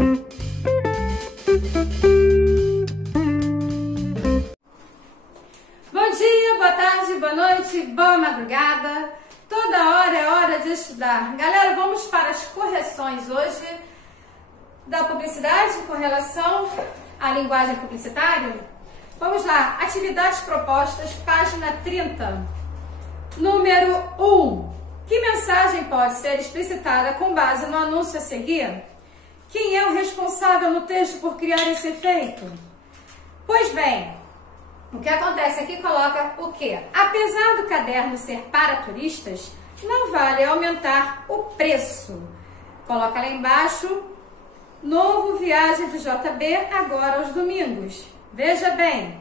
Bom dia, boa tarde, boa noite, boa madrugada. Toda hora é hora de estudar. Galera, vamos para as correções hoje da publicidade com relação à linguagem publicitária. Vamos lá, atividades propostas, página 30. Número 1. Que mensagem pode ser explicitada com base no anúncio a seguir? Quem é o responsável no texto por criar esse efeito? Pois bem, o que acontece aqui coloca o quê? Apesar do caderno ser para turistas, não vale aumentar o preço. Coloca lá embaixo, novo viagem do JB agora aos domingos. Veja bem,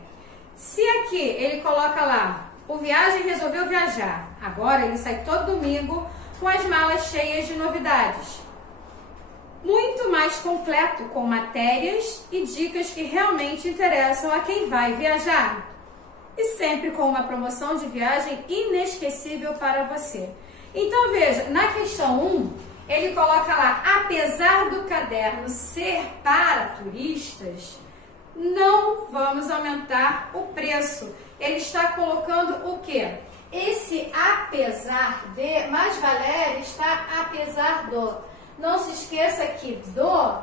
se aqui ele coloca lá, o viagem resolveu viajar. Agora ele sai todo domingo com as malas cheias de novidades. Muito mais completo, com matérias e dicas que realmente interessam a quem vai viajar. E sempre com uma promoção de viagem inesquecível para você. Então veja, na questão 1, ele coloca lá, apesar do caderno ser para turistas, não vamos aumentar o preço. Ele está colocando o quê? Esse apesar de, mas Valéria está apesar do. Não se esqueça que do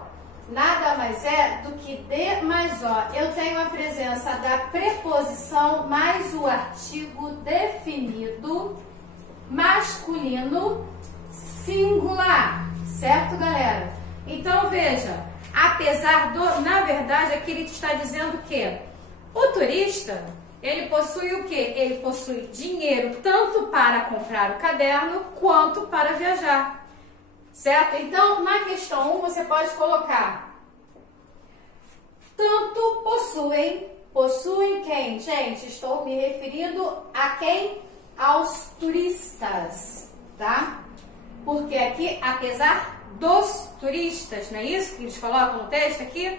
nada mais é do que de mais ó. Eu tenho a presença da preposição mais o artigo definido masculino singular. Certo, galera? Então, veja, apesar do, na verdade, aqui ele está dizendo que o turista, ele possui o quê? Ele possui dinheiro tanto para comprar o caderno quanto para viajar. Certo? Então, na questão 1, você pode colocar tanto possuem. Possuem quem? Gente, estou me referindo a quem? Aos turistas, tá? Porque aqui, apesar dos turistas, não é isso que eles colocam no texto aqui?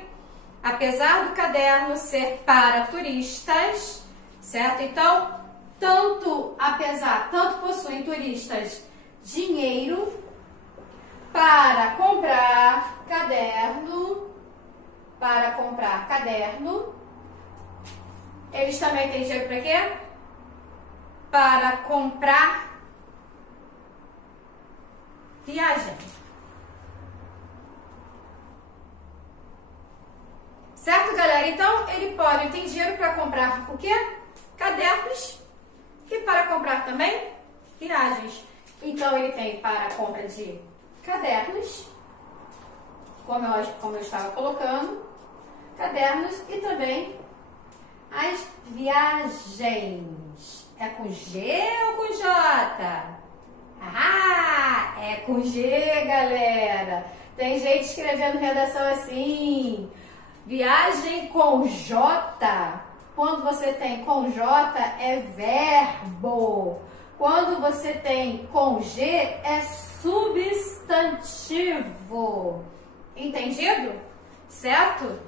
Apesar do caderno ser para turistas, certo? Então, tanto possuem turistas dinheiro para comprar caderno, eles também têm dinheiro para quê? Para comprar viagem. Certo, galera? Então, ele tem dinheiro para comprar o quê? Cadernos e para comprar também viagens. Então, ele tem para a compra de cadernos, como eu estava colocando, cadernos e também as viagens. É com G ou com J? Ah, é com G, galera. Tem gente escrevendo redação assim. Viagem com J. Quando você tem com J é verbo. Quando você tem com G é substantivo. Entendido? Certo?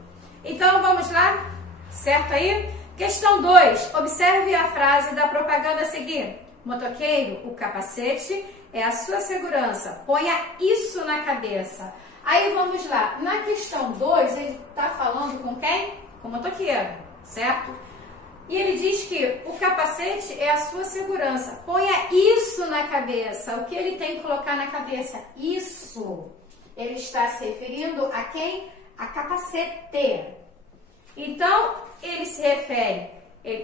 Então vamos lá? Certo aí? Questão 2. Observe a frase da propaganda a seguir. Motoqueiro, o capacete é a sua segurança. Ponha isso na cabeça. Aí vamos lá. Na questão 2, ele está falando com quem? Com o motoqueiro, certo? E ele diz que o capacete é a sua segurança. Ponha isso na cabeça. O que ele tem que colocar na cabeça? Isso. Ele está se referindo a quem? A capacete. Então, ele se refere.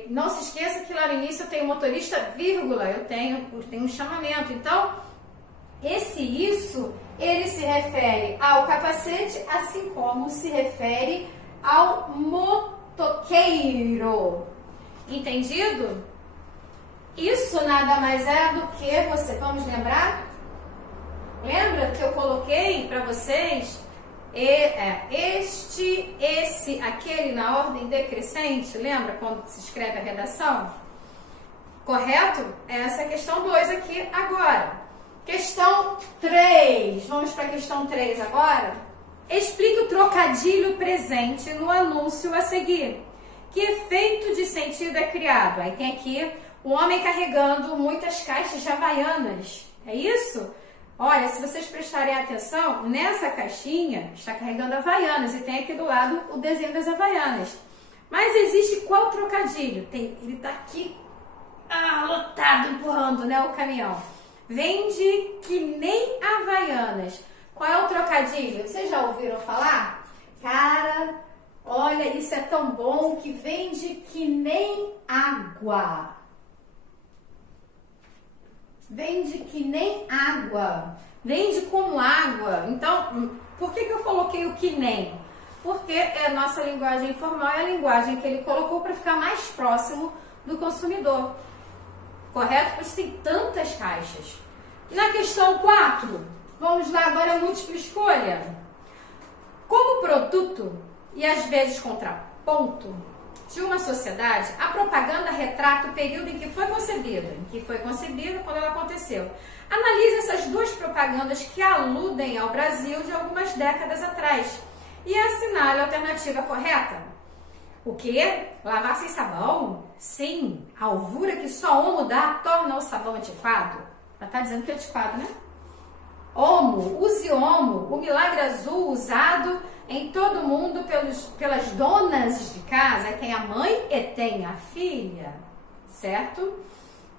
Não se esqueça que lá no início eu tenho motorista, vírgula. Eu tenho um chamamento. Então, esse isso, ele se refere ao capacete, assim como se refere ao motoqueiro. Entendido? Isso nada mais é do que você, vamos lembrar? Lembra que eu coloquei para vocês este, esse, aquele na ordem decrescente? Lembra quando se escreve a redação? Correto? Essa é a questão 2 aqui agora. Questão 3. Vamos para a questão 3 agora? Explique o trocadilho presente no anúncio a seguir. Que efeito de sentido é criado? Aí tem aqui um homem carregando muitas caixas de Havaianas. É isso? Olha, se vocês prestarem atenção, nessa caixinha está carregando Havaianas e tem aqui do lado o desenho das Havaianas. Mas existe qual trocadilho? Ele está aqui lotado, empurrando, né, o caminhão. Vende que nem Havaianas. Qual é o trocadilho? Vocês já ouviram falar? Cara, olha, isso é tão bom que vende que nem água. Vende que nem água. Vende como água. Então, por que eu coloquei o que nem? Porque é a nossa linguagem informal, é a linguagem que ele colocou para ficar mais próximo do consumidor. Correto? Por isso tem tantas caixas. Na questão 4, vamos lá agora a múltipla escolha. Como produto e às vezes contraponto de uma sociedade, a propaganda retrata o período em que foi concebida, quando ela aconteceu. Analise essas duas propagandas que aludem ao Brasil de algumas décadas atrás e assinale a alternativa correta. O quê? Lavar sem sabão? Sim, a alvura que só Omo dá torna o sabão antiquado. Ela está dizendo que é antiquado, né? Omo, use Omo, o milagre azul usado em todo mundo pelas donas de casa. Tem a mãe e tem a filha, certo?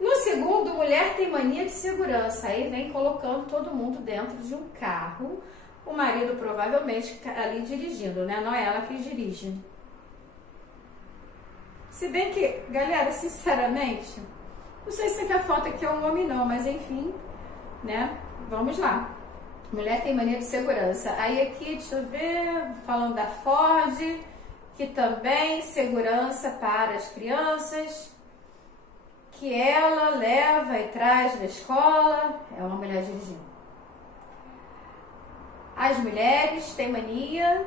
No segundo, mulher tem mania de segurança. Aí vem colocando todo mundo dentro de um carro. O marido provavelmente ali dirigindo, né? Não é ela que dirige. Se bem que, galera, sinceramente, não sei se a foto aqui é um homem não, mas enfim, né? Vamos lá. Mulher tem mania de segurança. Aí aqui, deixa eu ver, falando da Ford, que também segurança para as crianças, que ela leva e traz da escola. É uma mulher dirigindo. As mulheres têm mania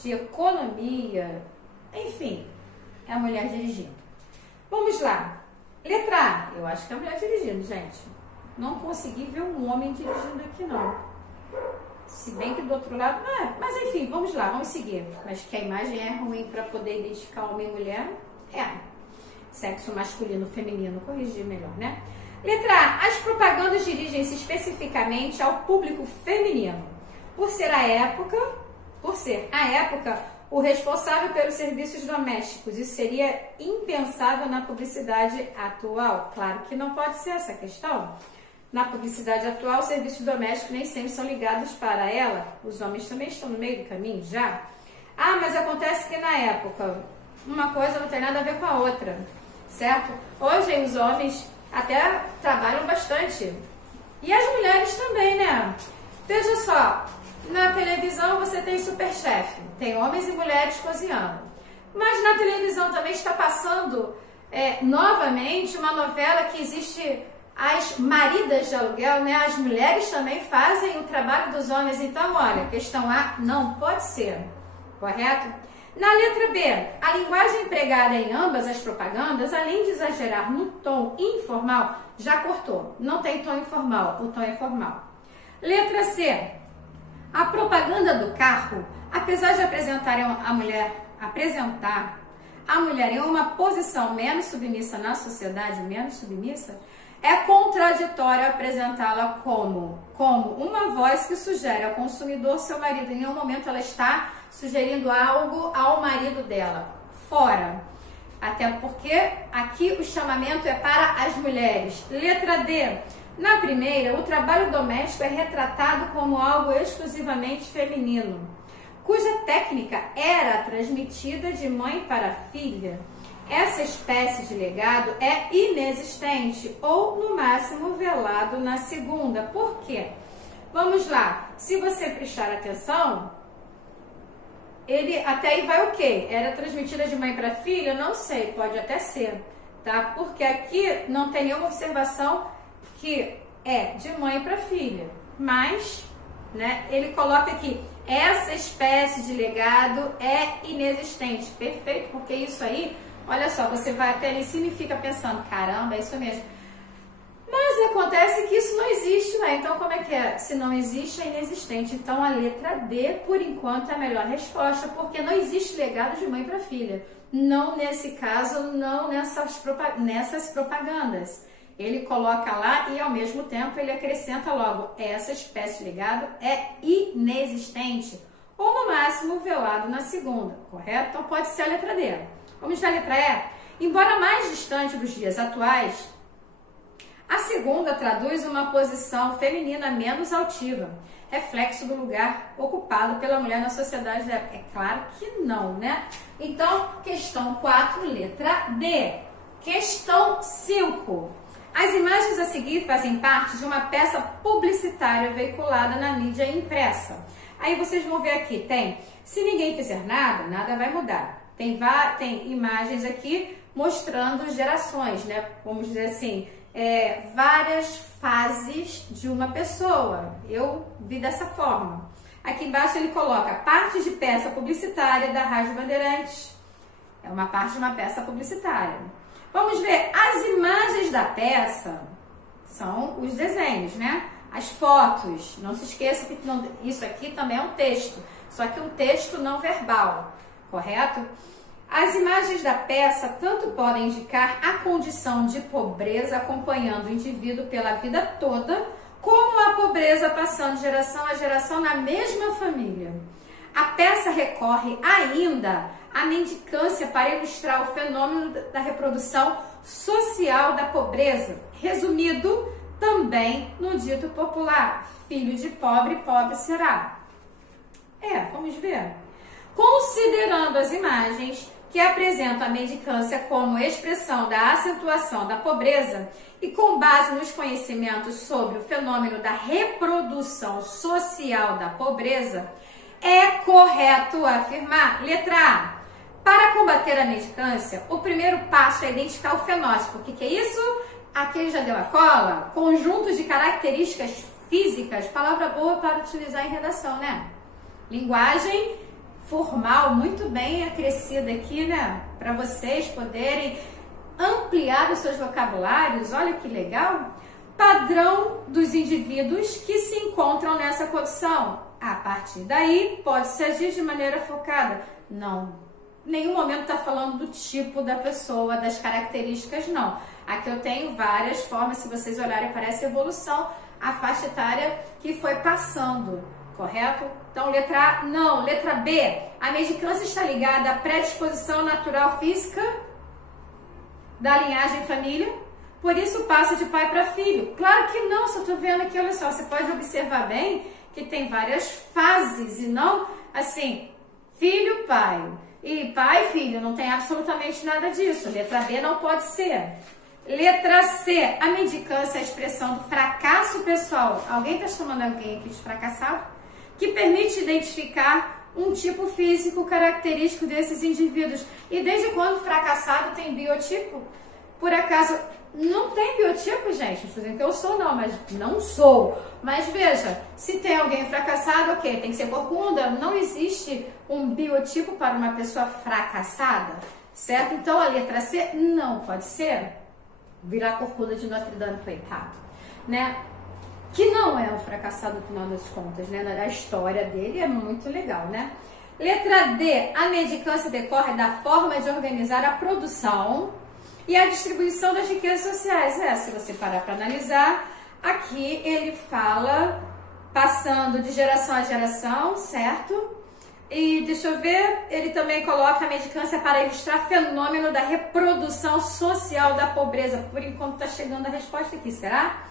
de economia. Enfim, é a mulher dirigindo. Vamos lá. Letra A. Eu acho que é a mulher dirigindo, gente. Não consegui ver um homem dirigindo aqui, não. Se bem que do outro lado... mas enfim, vamos lá, vamos seguir. Mas que a imagem é ruim para poder identificar homem e mulher. Sexo masculino, feminino, corrigir melhor, né? Letra A. As propagandas dirigem-se especificamente ao público feminino. Por ser a época, o responsável pelos serviços domésticos. Isso seria impensável na publicidade atual. Claro que não pode ser essa questão. Na publicidade atual, os serviços domésticos nem sempre são ligados para ela. Os homens também estão no meio do caminho já. Mas acontece que na época, uma coisa não tem nada a ver com a outra, certo? Hoje os homens até trabalham bastante. E as mulheres também, né? Veja só, na televisão você tem Superchef, tem homens e mulheres cozinhando. Mas na televisão também está passando novamente uma novela que existe as maridas de aluguel, né? As mulheres também fazem o trabalho dos homens. Então, olha, questão A não pode ser, correto? Na letra B, a linguagem empregada em ambas as propagandas, além de exagerar no tom informal, já cortou. Não tem tom informal, o tom é formal. Letra C, a propaganda do carro, apesar de apresentar a mulher em uma posição menos submissa na sociedade, é contraditório apresentá-la como uma voz que sugere ao consumidor seu marido. Em nenhum momento ela está sugerindo algo ao marido dela. Fora. Até porque aqui o chamamento é para as mulheres. Letra D. Na primeira, o trabalho doméstico é retratado como algo exclusivamente feminino, cuja técnica era transmitida de mãe para filha. Essa espécie de legado é inexistente ou, no máximo, velado na segunda. Por quê? Vamos lá. Se você prestar atenção, ele até aí vai o quê? Era transmitida de mãe para filha? Não sei, pode até ser, tá? Porque aqui não tem nenhuma observação que é de mãe para filha. Mas, né, ele coloca aqui, essa espécie de legado é inexistente. Perfeito, porque isso aí... Olha só, você vai até ali em cima e fica pensando, caramba, é isso mesmo. Mas acontece que isso não existe, né? Então, como é que é? Se não existe, é inexistente. Então, a letra D, por enquanto, é a melhor resposta, porque não existe legado de mãe para filha. Não nesse caso, não nessas propagandas. Ele coloca lá e ao mesmo tempo ele acrescenta logo, essa espécie de legado é inexistente, ou no máximo velado na segunda, correto? Então pode ser a letra D. Vamos ver a letra E. Embora mais distante dos dias atuais, a segunda traduz uma posição feminina menos altiva, reflexo do lugar ocupado pela mulher na sociedade da época. É claro que não, né? Então, questão 4, letra D. Questão 5. As imagens a seguir fazem parte de uma peça publicitária veiculada na mídia impressa. Aí vocês vão ver aqui, tem, se ninguém fizer nada, nada vai mudar. Tem imagens aqui mostrando gerações, né? Vamos dizer assim, várias fases de uma pessoa. Eu vi dessa forma. Aqui embaixo ele coloca parte de peça publicitária da Rádio Bandeirantes. É uma parte de uma peça publicitária. Vamos ver, as imagens da peça são os desenhos, né? As fotos. Não se esqueça que isso aqui também é um texto, só que um texto não verbal, correto? As imagens da peça tanto podem indicar a condição de pobreza acompanhando o indivíduo pela vida toda, como a pobreza passando de geração a geração na mesma família. A peça recorre ainda à mendicância para ilustrar o fenômeno da reprodução social da pobreza, resumido também no dito popular, filho de pobre, pobre será. Vamos ver. Considerando as imagens que apresentam a mendicância como expressão da acentuação da pobreza e com base nos conhecimentos sobre o fenômeno da reprodução social da pobreza, é correto afirmar, letra A, para combater a mendicância, o primeiro passo é identificar o fenótipo. O que é isso? Aqui ele já deu a cola. Conjunto de características físicas, palavra boa para utilizar em redação, né? Linguagem formal, muito bem acrescida aqui, né? Para vocês poderem ampliar os seus vocabulários, olha que legal. Padrão dos indivíduos que se encontram nessa condição. A partir daí, pode-se agir de maneira focada. Não, em nenhum momento está falando do tipo da pessoa, das características, não. Aqui eu tenho várias formas, se vocês olharem, parece evolução, a faixa etária que foi passando, correto? Então, letra A, não. Letra B, a mendicância está ligada à predisposição natural física da linhagem família, por isso passa de pai para filho. Claro que não, só estou vendo aqui, olha só, você pode observar bem que tem várias fases e não assim, filho, pai. E pai, filho, não tem absolutamente nada disso. Letra B não pode ser. Letra C, a mendicância é a expressão do fracasso pessoal. Alguém está chamando alguém aqui de fracassado? Que permite identificar um tipo físico característico desses indivíduos. E desde quando fracassado tem biotipo? Por acaso, não tem biotipo, gente? Não estou dizendo que eu sou, não, mas não sou. Mas veja, se tem alguém fracassado, ok, tem que ser corcunda. Não existe um biotipo para uma pessoa fracassada, certo? Então, a letra C não pode ser virar corcunda de Notre Dame, coitado, né? Que não é um fracassado no final das contas, né? A história dele é muito legal, né? Letra D, a mendicância decorre da forma de organizar a produção e a distribuição das riquezas sociais. Se você parar para analisar, aqui ele fala passando de geração a geração, certo? E deixa eu ver, ele também coloca a mendicância para ilustrar o fenômeno da reprodução social da pobreza. Por enquanto está chegando a resposta aqui, será?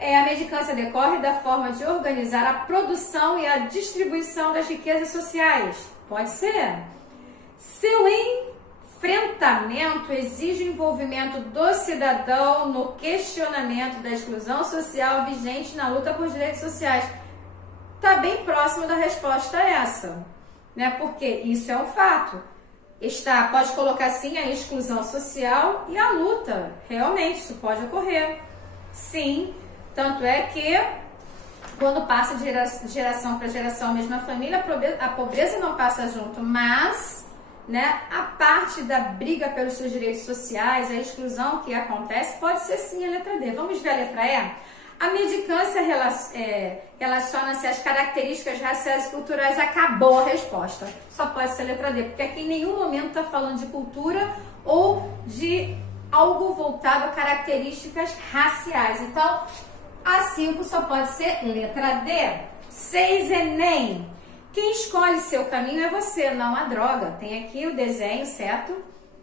A mendicância decorre da forma de organizar a produção e a distribuição das riquezas sociais. Pode ser. Seu enfrentamento exige o envolvimento do cidadão no questionamento da exclusão social vigente na luta por direitos sociais. Está bem próximo da resposta essa, né? Porque isso é um fato. Pode colocar sim a exclusão social e a luta. Realmente, isso pode ocorrer. Sim, tanto é que quando passa de geração para geração a mesma família, a pobreza não passa junto, mas, né, a parte da briga pelos seus direitos sociais, a exclusão que acontece, pode ser sim a letra D. Vamos ver a letra E? A mendicância relaciona-se às características raciais e culturais. Acabou a resposta. Só pode ser a letra D, porque aqui em nenhum momento está falando de cultura ou de algo voltado a características raciais. Então, a 5 só pode ser letra D. 6, Enem. Quem escolhe seu caminho é você, não a droga. Tem aqui o desenho, certo?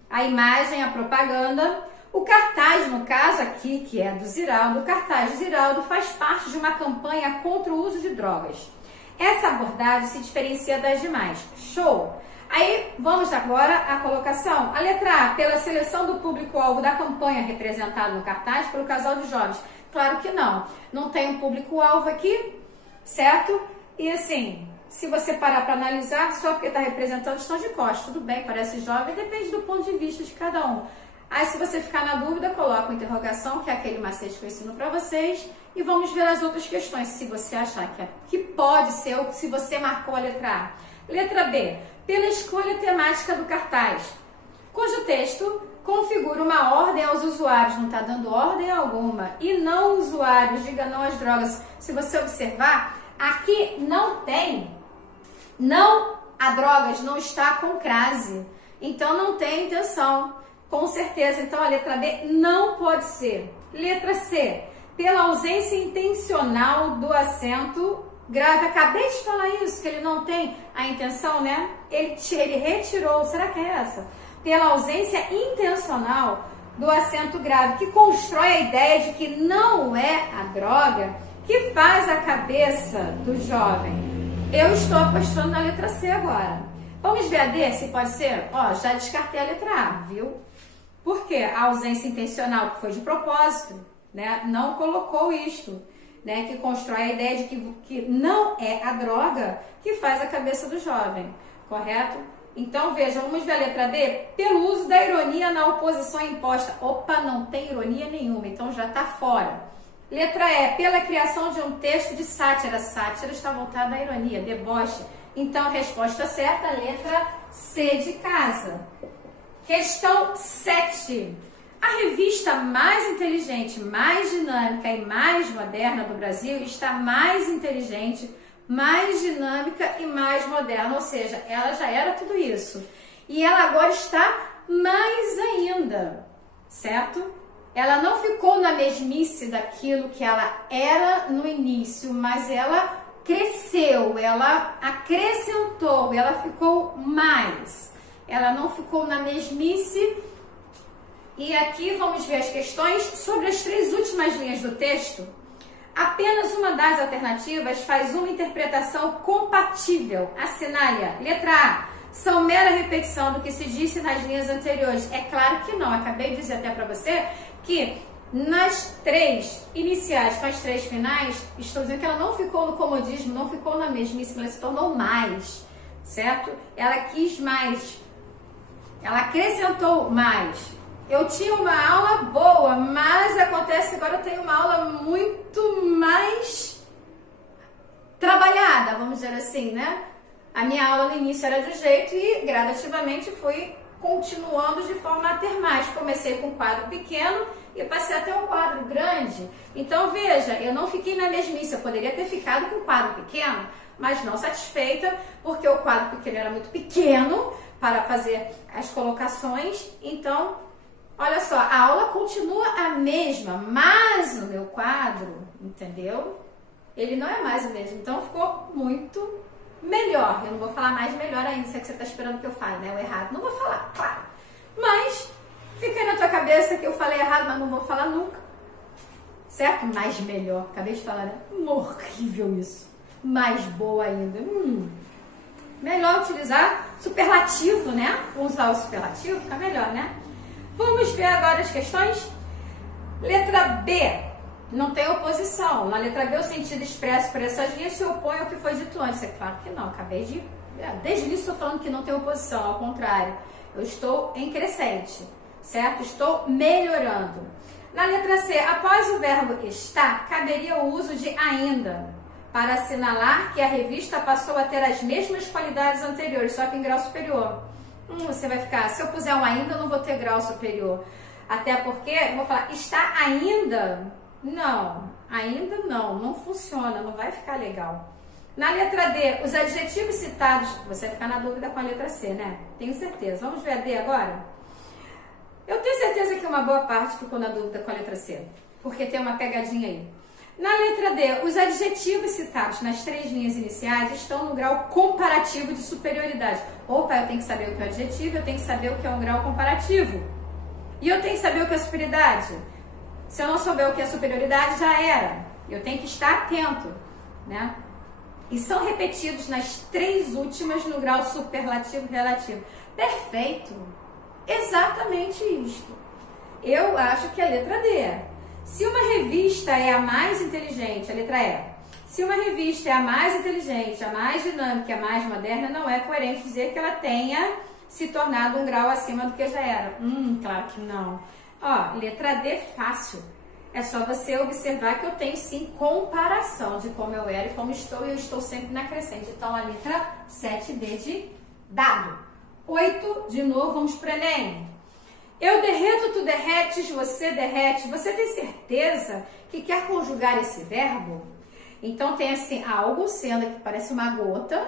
A imagem, a propaganda. O cartaz, no caso aqui, que é do Ziraldo, o cartaz do Ziraldo faz parte de uma campanha contra o uso de drogas. Essa abordagem se diferencia das demais. Show! Aí, vamos agora à colocação. A letra A, pela seleção do público-alvo da campanha representado no cartaz pelo casal de jovens. Claro que não. Não tem um público-alvo aqui, certo? E assim, se você parar para analisar, só porque está representando estão de costas. Tudo bem, parece jovem, depende do ponto de vista de cada um. Aí, se você ficar na dúvida, coloca uma interrogação, que é aquele macete que eu ensino para vocês, e vamos ver as outras questões, se você achar que pode ser, ou se você marcou a letra A. Letra B, pela escolha temática do cartaz, cujo texto configura uma ordem aos usuários, não está dando ordem alguma, e não usuários, diga não às drogas. Se você observar, aqui não tem, não a drogas, não está com crase, então não tem intenção. Com certeza, então a letra B não pode ser. Letra C, pela ausência intencional do acento grave. Acabei de falar isso, que ele não tem a intenção, né? Ele retirou, será que é essa? Pela ausência intencional do acento grave, que constrói a ideia de que não é a droga que faz a cabeça do jovem. Eu estou apostando na letra C agora. Vamos ver a D, se pode ser? Ó, já descartei a letra A, viu? Por quê? A ausência intencional, que foi de propósito, né? Não colocou isto, né? Que constrói a ideia de que não é a droga que faz a cabeça do jovem, correto? Então, veja, vamos ver a letra D. Pelo uso da ironia na oposição imposta. Opa, não tem ironia nenhuma, então já está fora. Letra E, pela criação de um texto de sátira. Sátira está voltada à ironia, deboche. Então, resposta certa, letra C de casa. Questão 7. A revista mais inteligente, mais dinâmica e mais moderna do Brasil está mais inteligente, mais dinâmica e mais moderna. Ou seja, ela já era tudo isso. E ela agora está mais ainda, certo? Ela não ficou na mesmice daquilo que ela era no início, mas ela cresceu, ela acrescentou, ela ficou mais. Ela não ficou na mesmice. E aqui vamos ver as questões sobre as 3 últimas linhas do texto. Apenas uma das alternativas faz uma interpretação compatível. Assinale-a. Letra A. São mera repetição do que se disse nas linhas anteriores. É claro que não. Acabei de dizer até para você que nas 3 iniciais com as 3 finais, estou dizendo que ela não ficou no comodismo, não ficou na mesmice, ela se tornou mais, certo? Ela quis mais. Ela acrescentou mais. Eu tinha uma aula boa, mas acontece que agora eu tenho uma aula muito mais trabalhada, vamos dizer assim, né? A minha aula no início era de um jeito e gradativamente fui continuando de forma a ter mais. Comecei com um quadro pequeno e passei até um quadro grande. Então, veja, eu não fiquei na mesmice. Eu poderia ter ficado com um quadro pequeno, mas não satisfeita, porque o quadro pequeno era muito pequeno para fazer as colocações. Então, olha só, a aula continua a mesma, mas o meu quadro, entendeu? Ele não é mais o mesmo, então ficou muito melhor. Eu não vou falar mais melhor ainda, se é que você está esperando que eu fale, né? O errado não vou falar, claro. Mas fica aí na tua cabeça que eu falei errado, mas não vou falar nunca. Certo? Mais melhor. Acabei de falar, né? Horrível isso. Mais boa ainda. Melhor utilizar superlativo, né? Usar o superlativo fica melhor, né? Vamos ver agora as questões. Letra B. Não tem oposição. Na letra B, o sentido expresso por essas linhas se opõe ao que foi dito antes. É claro que não. Acabei de... Desde o início estou falando que não tem oposição. Ao contrário. Eu estou em crescente. Certo? Estou melhorando. Na letra C, após o verbo estar, caberia o uso de ainda, para assinalar que a revista passou a ter as mesmas qualidades anteriores, só que em grau superior. Você vai ficar, se eu puser um ainda, eu não vou ter grau superior. Até porque, eu vou falar, está ainda? Não, ainda não funciona, não vai ficar legal. Na letra D, os adjetivos citados, você vai ficar na dúvida com a letra C, né? Tenho certeza. Vamos ver a D agora? Eu tenho certeza que uma boa parte ficou na dúvida com a letra C, porque tem uma pegadinha aí. Na letra D, os adjetivos citados nas 3 linhas iniciais estão no grau comparativo de superioridade. Opa, eu tenho que saber o que é adjetivo, eu tenho que saber o que é um grau comparativo. E eu tenho que saber o que é superioridade. Se eu não souber o que é superioridade, já era. Eu tenho que estar atento, né? E são repetidos nas 3 últimas no grau superlativo relativo. Perfeito! Exatamente isto. Eu acho que é a letra D. Se uma revista é a mais inteligente, a letra E. Se uma revista é a mais inteligente, a mais dinâmica, a mais moderna, não é coerente dizer que ela tenha se tornado um grau acima do que já era. Claro que não. Ó, letra D fácil. É só você observar que eu tenho sim comparação de como eu era e como estou, e eu estou sempre na crescente. Então a letra 7D de dado. 8, de novo, vamos para o Enem. Eu derreto, tu derretes, você derrete. Você tem certeza que quer conjugar esse verbo? Então tem assim, algo sendo que parece uma gota,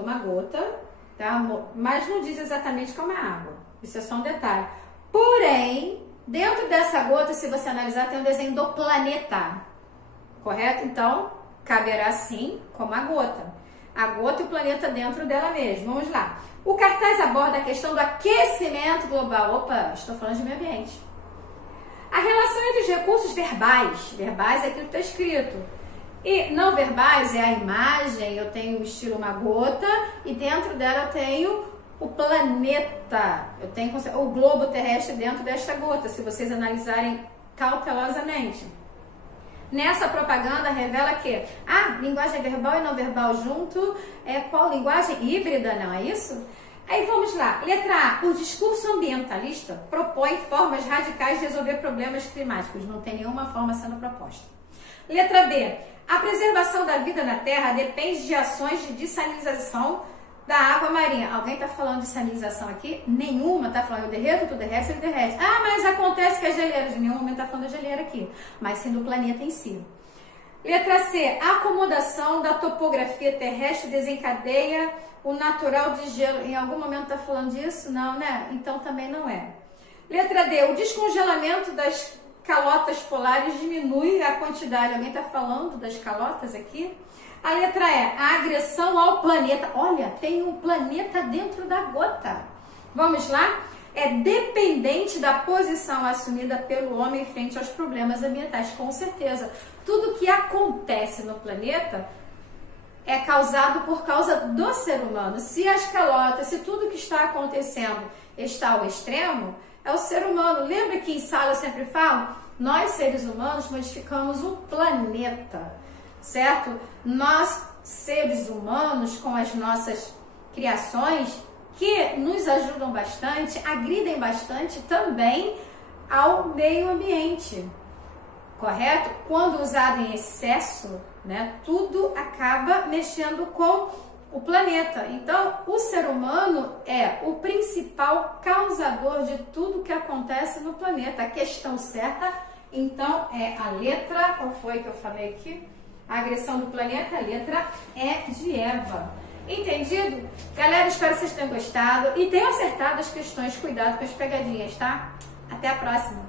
uma gota, tá? Mas não diz exatamente como é água. Isso é só um detalhe. Porém, dentro dessa gota, se você analisar, tem um desenho do planeta, correto? Então, caberá sim como a gota. A gota e o planeta dentro dela mesma. Vamos lá. O cartaz aborda a questão do aquecimento global. Opa, estou falando de meio ambiente. A relação entre os recursos verbais. Verbais é aquilo que está escrito. E não verbais é a imagem. Eu tenho o estilo uma gota e dentro dela eu tenho o planeta. Eu tenho o globo terrestre dentro desta gota, se vocês analisarem cautelosamente. Nessa propaganda revela que linguagem verbal e não verbal junto é qual linguagem? Híbrida, não é isso? Aí vamos lá. Letra A. O discurso ambientalista propõe formas radicais de resolver problemas climáticos. Não tem nenhuma forma sendo proposta. Letra B. A preservação da vida na Terra depende de ações de dessalinização da água marinha. Alguém está falando de salinização aqui? Nenhuma. Está falando eu derreto, tu derrete, ele derrete. Mas acontece que as geleiras, em nenhum momento está falando da geleira aqui, mas sim do planeta em si. Letra C. A acomodação da topografia terrestre desencadeia o natural de gelo. Em algum momento está falando disso? Não, né? Então também não é. Letra D. O descongelamento das calotas polares diminui a quantidade. Alguém está falando das calotas aqui? A letra E, a agressão ao planeta. Olha, tem um planeta dentro da gota. Vamos lá? É dependente da posição assumida pelo homem frente aos problemas ambientais. Com certeza. Tudo que acontece no planeta é causado por causa do ser humano. Se as calotas, se tudo que está acontecendo está ao extremo, é o ser humano. Lembra que em sala eu sempre falo? Nós, seres humanos, modificamos o planeta. Certo? Nós, seres humanos, com as nossas criações, que nos ajudam bastante, agridem bastante também ao meio ambiente, correto? Quando usado em excesso, né, tudo acaba mexendo com o planeta. Então, o ser humano é o principal causador de tudo que acontece no planeta. A questão certa, então, é a letra, qual foi que eu falei aqui? A agressão do planeta, a letra E de Eva. Entendido? Galera, espero que vocês tenham gostado e tenham acertado as questões. Cuidado com as pegadinhas, tá? Até a próxima!